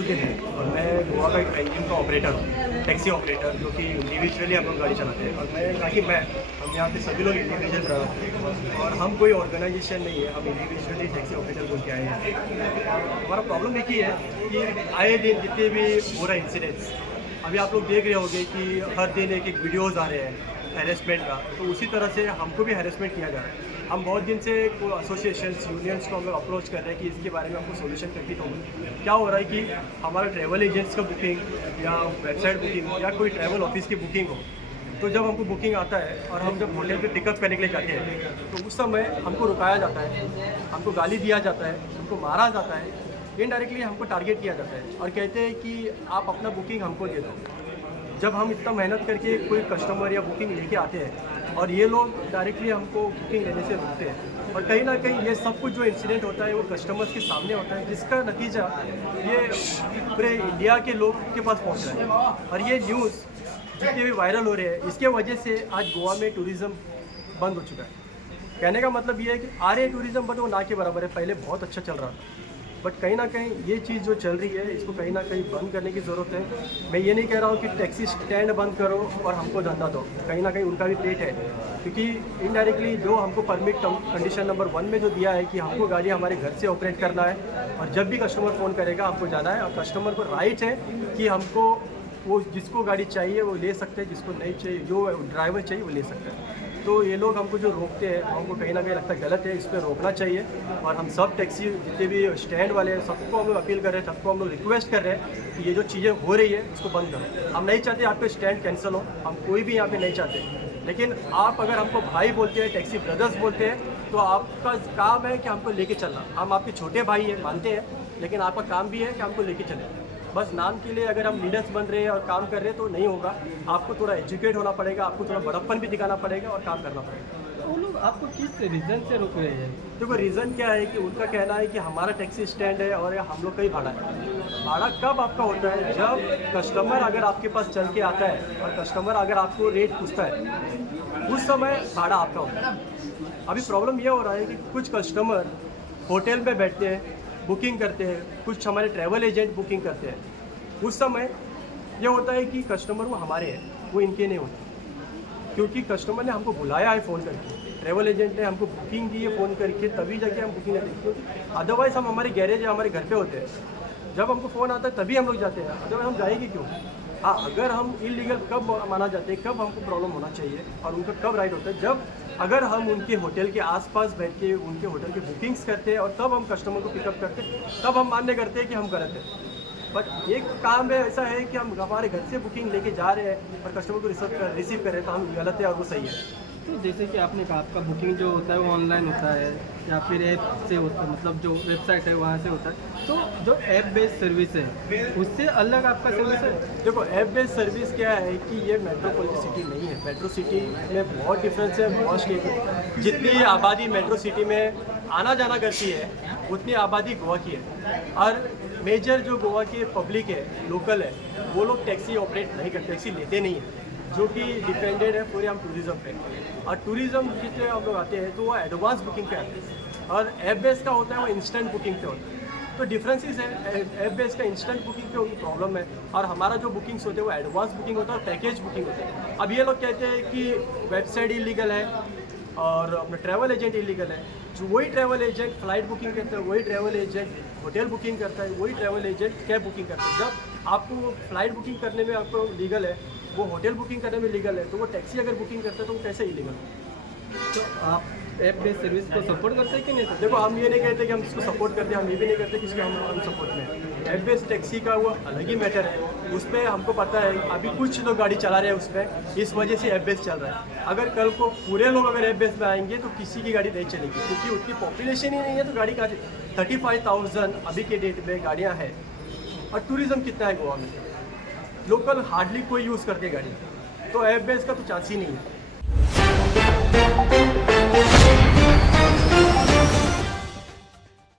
नसरुद्दीन है और मैं गोवा का एक बैंकिंग का ऑपरेटर हूँ, टैक्सी ऑपरेटर, जो कि इंडिविजुअली हम लोग गाड़ी चलाते हैं। और मैं ना कि हम यहाँ पे सभी लोग इंडिविजुअल ड्राइवर हैं और हम कोई ऑर्गेनाइजेशन नहीं है, हम इंडिविजुअली टैक्सी ऑपरेटर बोल के आए हैं। और हमारा प्रॉब्लम एक ही है कि आए दिन जितने भी हो रहा है इंसिडेंट्स, अभी आप लोग देख रहे होंगे कि हर दिन एक एक वीडियोज़ आ रहे हैं हैरेसमेंट का, तो उसी तरह से हमको भी हैरेसमेंट किया जा रहा है। हम बहुत दिन से एसोसिएशंस यूनियंस को हम लोग अप्रोच कर रहे हैं कि इसके बारे में हमको सोल्यूशन करके दो। क्या हो रहा है कि हमारा ट्रैवल एजेंट्स का बुकिंग या वेबसाइट बुकिंग या कोई ट्रैवल ऑफिस की बुकिंग हो, तो जब हमको बुकिंग आता है और हम जब होटल पे पिकअप करने के लिए जाते हैं तो उस समय हमको रुकाया जाता है, हमको गाली दिया जाता है, हमको मारा जाता है, इनडायरेक्टली हमको टारगेट किया जाता है और कहते हैं कि आप अपना बुकिंग हमको दे दो। जब हम इतना मेहनत करके कोई कस्टमर या बुकिंग लेके आते हैं और ये लोग डायरेक्टली हमको बुकिंग लेने से रोकते हैं, और कहीं ना कहीं ये सब कुछ जो इंसिडेंट होता है वो कस्टमर्स के सामने होता है, जिसका नतीजा ये पूरे इंडिया के लोग के पास पहुंच रहा है। और ये न्यूज़ जितने भी वायरल हो रहे हैं, इसके वजह से आज गोवा में टूरिज़्म बंद हो चुका है। कहने का मतलब ये है कि आ रहे टूरिज़्म बट वो ना के बराबर है, पहले बहुत अच्छा चल रहा था। बट कहीं ना कहीं ये चीज़ जो चल रही है इसको कहीं ना कहीं बंद करने की ज़रूरत है। मैं ये नहीं कह रहा हूँ कि टैक्सी स्टैंड बंद करो और हमको धंधा दो, कहीं ना कहीं उनका भी पेट है, क्योंकि इनडायरेक्टली जो हमको परमिट कंडीशन नंबर 1 में जो दिया है कि हमको गाड़ी हमारे घर से ऑपरेट करना है और जब भी कस्टमर फ़ोन करेगा हमको जाना है, और कस्टमर को राइट है कि हमको वो जिसको गाड़ी चाहिए वो ले सकते हैं, जिसको नहीं चाहिए, जो ड्राइवर चाहिए वो ले सकते हैं। तो ये लोग हमको जो रोकते हैं हमको कहीं ना कहीं लगता है गलत है, इस पर रोकना चाहिए। और हम सब टैक्सी जितने भी स्टैंड वाले हैं सबको हम लोग अपील कर रहे हैं, सबको हम लोग रिक्वेस्ट कर रहे हैं कि ये जो चीज़ें हो रही है उसको बंद करो। हम नहीं चाहते आपके स्टैंड कैंसिल हो, हम कोई भी यहाँ पे नहीं चाहते, लेकिन आप अगर हमको भाई बोलते हैं, टैक्सी ब्रदर्स बोलते हैं, तो आपका काम है कि हमको लेके चलना। हम आपके छोटे भाई हैं, मानते हैं, लेकिन आपका काम भी है कि हमको लेके चलें। बस नाम के लिए अगर हम लीडर्स बन रहे हैं और काम कर रहे हैं तो नहीं होगा, आपको थोड़ा एजुकेट होना पड़ेगा, आपको थोड़ा बड़प्पन भी दिखाना पड़ेगा और काम करना पड़ेगा। वो लोग आपको किस रीज़न से रोक रहे हैं? देखो रीज़न क्या है कि उनका कहना है कि हमारा टैक्सी स्टैंड है और हम लोग का ही भाड़ा है। भाड़ा कब आपका होता है? जब कस्टमर अगर आपके पास चल के आता है और कस्टमर अगर आपको रेट पूछता है, उस समय भाड़ा आपका होता है। अभी प्रॉब्लम ये हो रहा है कि कुछ कस्टमर होटल में बैठते हैं, बुकिंग करते हैं, कुछ हमारे ट्रैवल एजेंट बुकिंग करते हैं। उस समय ये होता है कि कस्टमर वो हमारे हैं, वो इनके नहीं होते, क्योंकि कस्टमर ने हमको बुलाया है फ़ोन करके, ट्रैवल एजेंट ने हमको बुकिंग दी है फ़ोन करके, तभी जाके हम बुकिंग लेते हैं। क्योंकि अदरवाइज़ हम हमारे गैरेज या हमारे घर पे होते हैं, जब हमको फ़ोन आता है तभी हम लोग जाते हैं, अदरवाइज़ हम जाएंगे क्यों? हाँ, अगर हम इलीगल कब माना जाते हैं, कब हमको प्रॉब्लम होना चाहिए और उनका कब राइट होता है, जब अगर हम उनके होटल के आसपास बैठ के उनके होटल की बुकिंग्स करते हैं और तब हम कस्टमर को पिकअप करते हैं, तब हम मान्य करते हैं कि हम गलत हैं। बट एक काम है ऐसा है कि हम हमारे घर से बुकिंग लेके जा रहे हैं और कस्टमर को रिसीव कर रहे हैं, तो हम गलत है और वो सही है। तो जैसे कि आपने कहा आपका बुकिंग जो होता है वो ऑनलाइन होता है या फिर ऐप से होता है, मतलब जो वेबसाइट है वहाँ से होता है, तो जो ऐप बेस्ड सर्विस है उससे अलग आपका सर्विस है? देखो, ऐप बेस्ड सर्विस क्या है कि ये मेट्रोपॉलिटन सिटी नहीं है। मेट्रो सिटी में बहुत डिफरेंस है, बहुत स्टेट है। जितनी आबादी मेट्रो सिटी में आना जाना करती है उतनी आबादी गोवा की है, और मेजर जो गोवा के पब्लिक है, लोकल है, वो लोग टैक्सी ऑपरेट नहीं करते, टैक्सी लेते नहीं हैं, जो कि डिपेंडेड है पूरे हम टूरिज़्म पे। और टूरिज़्म जितने हम लोग आते हैं तो वो एडवांस बुकिंग पे आते हैं, और ऐप बेस का होता है वो इंस्टेंट बुकिंग पे होता है। तो डिफरेंसेस है, ऐप बेस का इंस्टेंट बुकिंग पे उनकी प्रॉब्लम है, और हमारा जो बुकिंग्स होते हैं वो एडवांस बुकिंग होता है और पैकेज बुकिंग होता है। अब ये लोग कहते हैं कि वेबसाइट इलीगल है और अपना ट्रैवल एजेंट इलीगल है। जो वही ट्रैवल एजेंट फ्लाइट बुकिंग करता है, वही ट्रैवल एजेंट होटल बुकिंग करता है, वही ट्रैवल एजेंट कैब बुकिंग करता है। जब आपको फ्लाइट बुकिंग करने में आपको लीगल है, वो होटल बुकिंग करने में लीगल है, तो वो टैक्सी अगर बुकिंग करता है तो वो कैसे इलीगल है? तो आप ऐप बेस्ड सर्विस को सपोर्ट करते हैं कि नहीं? देखो, हम ये नहीं कहते कि हम इसको सपोर्ट करते हैं, हम ये भी नहीं कहते कि इसके हम सपोर्ट में। ऐप बेस्ड टैक्सी का वो अलग ही मैटर है, उस पर हमको पता है अभी कुछ लोग गाड़ी चला रहे हैं उस पर, इस वजह से ऐप बेस्ड चल रहा है। अगर कल को पूरे लोग अगर ऐप बेस्ड में आएंगे तो किसी की गाड़ी नहीं चलेगी, क्योंकि उतनी पॉपुलेशन ही नहीं है, तो गाड़ी का 35,000 अभी के डेट में गाड़ियाँ हैं। और टूरिज़्म कितना है गोवा में? लोकल हार्डली कोई यूज़ करते हैं गाड़ी, तो ऐप बेस्ड का तो चांस ही नहीं है।